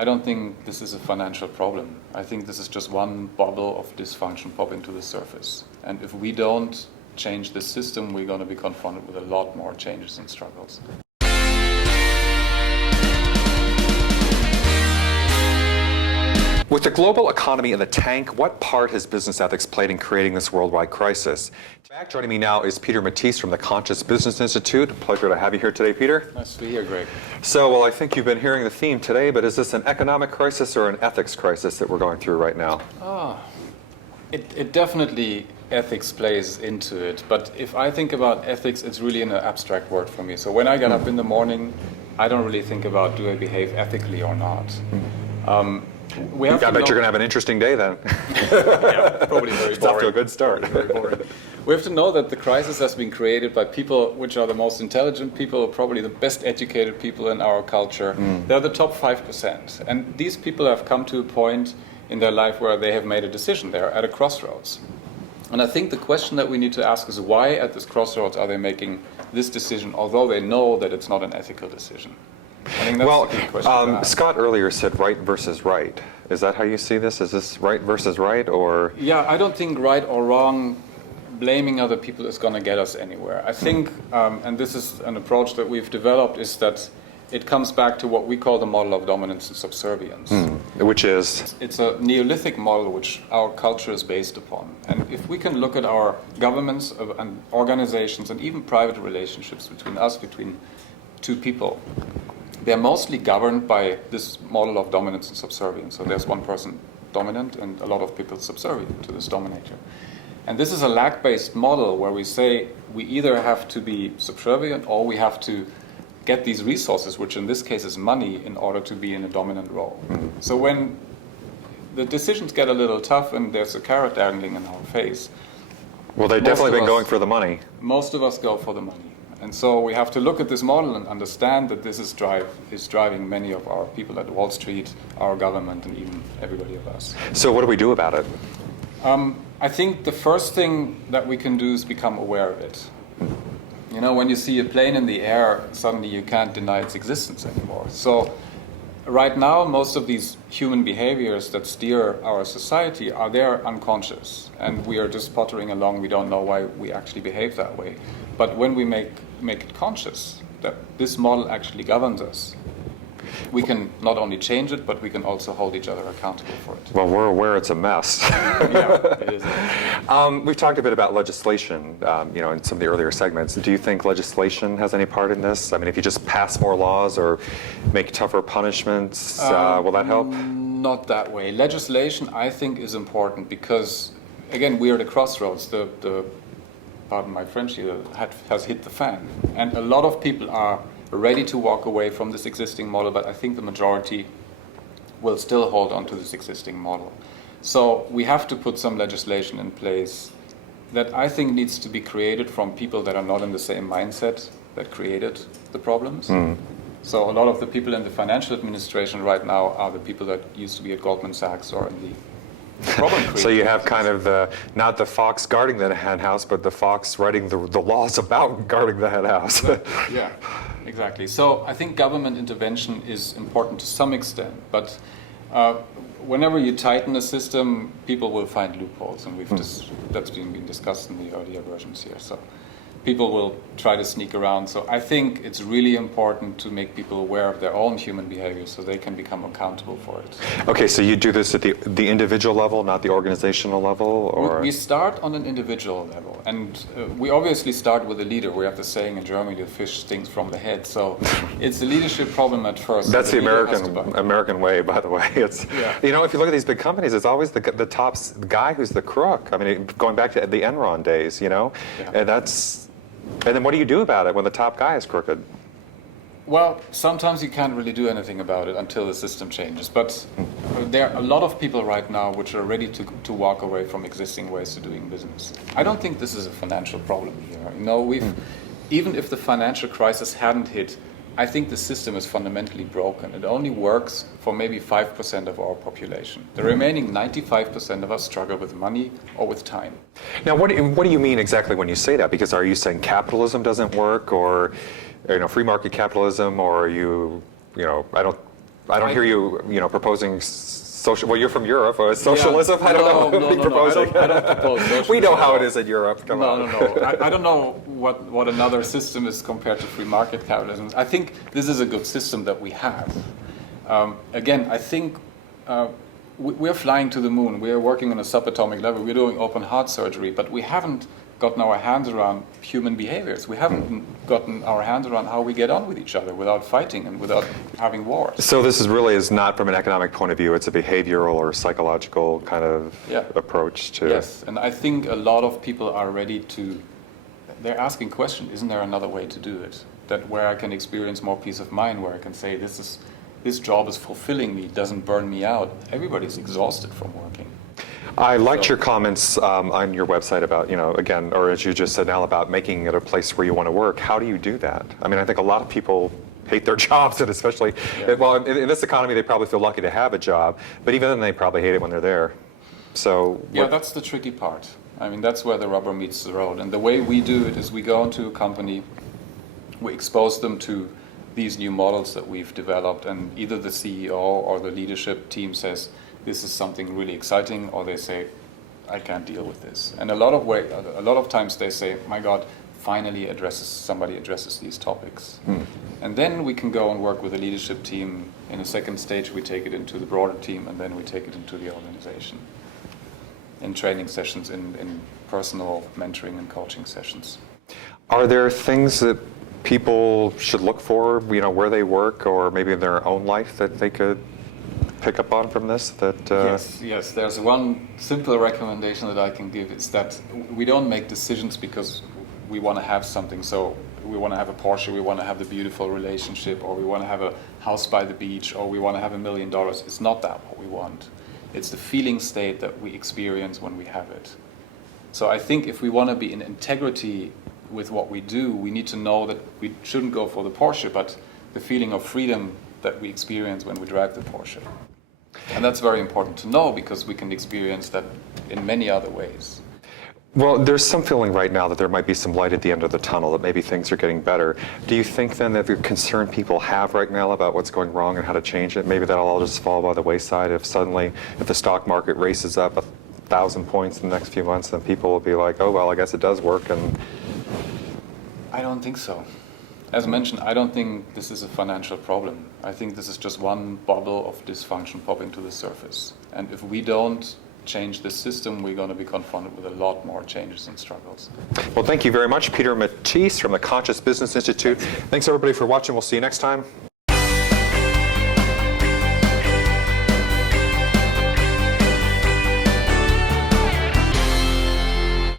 I don't think this is a financial problem. I think this is just one bubble of dysfunction popping to the surface. And if we don't change the system, we're going to be confronted with a lot more changes and struggles. With the global economy in the tank, what part has business ethics played in creating this worldwide crisis? Back joining me now is Peter Matthies from the Conscious Business Institute. Pleasure to have you here today, Peter. Nice to be here, Greg. So, well, I think you've been hearing the theme today, but is this an economic crisis or an ethics crisis that we're going through right now? It definitely, ethics plays into it. But if I think about ethics, it's really an abstract word for me. So when I get up in the morning, I don't really think about, do I behave ethically or not? I bet you're going to have an interesting day then. Yeah, probably very boring. It's off to a good start. Very boring. We have to know that the crisis has been created by people which are the most intelligent people, probably the best educated people in our culture. They're the top 5%. And these people have come to a point in their life where they have made a decision. They're at a crossroads. And I think the question that we need to ask is, why at this crossroads are they making this decision, although they know that it's not an ethical decision? I think that's the key question. Scott earlier said right versus right. Is that how you see this? Is this right versus right, or? Yeah, I don't think right or wrong, blaming other people is going to get us anywhere. I think, and this is an approach that we've developed, is that it comes back to what we call the model of dominance and subservience. Which is? It's a Neolithic model which our culture is based upon. And if we can look at our governments and organizations and even private relationships between two people, they're mostly governed by this model of dominance and subservience. So there's one person dominant and a lot of people subservient to this dominator. And this is a lack-based model where we say we either have to be subservient or we have to get these resources, which in this case is money, in order to be in a dominant role. So when the decisions get a little tough and there's a carrot dangling in our face, well, they've definitely been going for the money. Most of us go for the money. And so we have to look at this model and understand that this is driving many of our people at Wall Street, our government, and even everybody of us. So what do we do about it? I think the first thing that we can do is become aware of it. You know, when you see a plane in the air, suddenly you can't deny its existence anymore. So right now, most of these human behaviors that steer our society are there unconscious. And we are just pottering along. We don't know why we actually behave that way. But when we make it conscious that this model actually governs us, we can not only change it, but we can also hold each other accountable for it. Well, we're aware it's a mess. Yeah, it is. We've talked a bit about legislation, in some of the earlier segments. Do you think legislation has any part in this? I mean, if you just pass more laws or make tougher punishments, will that help? Not that way. Legislation, I think, is important because, again, we are at a crossroads. The pardon my French here, has hit the fan. And a lot of people are ready to walk away from this existing model, but I think the majority will still hold on to this existing model. So we have to put some legislation in place that I think needs to be created from people that are not in the same mindset that created the problems. So a lot of the people in the financial administration right now are the people that used to be at Goldman Sachs or in the So you have kind of not the fox guarding the hen house, but the fox writing the laws about guarding the hen house. Yeah, exactly. So I think government intervention is important to some extent, but whenever you tighten the system, people will find loopholes, and that's been discussed in the earlier versions here. So people will try to sneak around. So I think it's really important to make people aware of their own human behavior so they can become accountable for it. Okay, so you do this at the individual level, not the organizational level? Or? We start on an individual level. And we obviously start with a leader. We have the saying in Germany, the fish stinks from the head. So it's a leadership problem at first. That's the American way, by the way. It's, if you look at these big companies, it's always the guy who's the crook. I mean, going back to the Enron days, And then what do you do about it when the top guy is crooked? Well, sometimes you can't really do anything about it until the system changes. But there are a lot of people right now which are ready to walk away from existing ways of doing business. I don't think this is a financial problem here. Even if the financial crisis hadn't hit, I think the system is fundamentally broken. It only works for maybe 5% of our population. The remaining 95% of us struggle with money or with time. Now, what do you mean exactly when you say that? Because are you saying capitalism doesn't work, or free market capitalism, or I don't hear you, proposing social. Well, you're from Europe. Socialism? Yeah, I don't know. No, What are you proposing? I don't propose socialism. We know how it is in Europe. Come on. No. I don't know what another system is compared to free market capitalism. I think this is a good system that we have. Again, I think we're flying to the moon. We're working on a subatomic level. We're doing open heart surgery, but we haven't gotten our hands around human behaviors. We haven't gotten our hands around how we get on with each other without fighting and without having wars. So this is not from an economic point of view. It's a behavioral or psychological kind of approach to. Yes, and I think a lot of people are ready to. They're asking questions. Isn't there another way to do it? That where I can experience more peace of mind, where I can say this job is fulfilling me, doesn't burn me out. Everybody's exhausted from working. I liked your comments on your website about, again, or as you just said now, about making it a place where you want to work. How do you do that? I mean, I think a lot of people hate their jobs, and especially, well, in this economy, they probably feel lucky to have a job, but even then, they probably hate it when they're there. So yeah, that's the tricky part. I mean, that's where the rubber meets the road. And the way we do it is we go into a company, we expose them to these new models that we've developed, and either the CEO or the leadership team says, this is something really exciting, or they say, I can't deal with this. And a lot of times they say, my God, finally somebody addresses these topics. And then we can go and work with the leadership team. In a second stage, we take it into the broader team, and then we take it into the organization. In training sessions, in personal mentoring and coaching sessions. Are there things that people should look for, where they work, or maybe in their own life that they could pick up on from this? Yes. There's one simple recommendation that I can give, is that we don't make decisions because we want to have something. So we want to have a Porsche, we want to have the beautiful relationship, or we want to have a house by the beach, or we want to have $1 million. It's not that what we want. It's the feeling state that we experience when we have it. So I think if we want to be in integrity with what we do, we need to know that we shouldn't go for the Porsche, but the feeling of freedom that we experience when we drive the Porsche. And that's very important to know, because we can experience that in many other ways. Well, there's some feeling right now that there might be some light at the end of the tunnel, that maybe things are getting better. Do you think then that the concern people have right now about what's going wrong and how to change it, maybe that'll all just fall by the wayside if the stock market races up 1,000 points in the next few months, then people will be like, oh, well, I guess it does work? And I don't think so. As mentioned, I don't think this is a financial problem. I think this is just one bubble of dysfunction popping to the surface. And if we don't change this system, we're going to be confronted with a lot more changes and struggles. Well, thank you very much, Peter Matthies from the Conscious Business Institute. Thanks, everybody, for watching. We'll see you next time.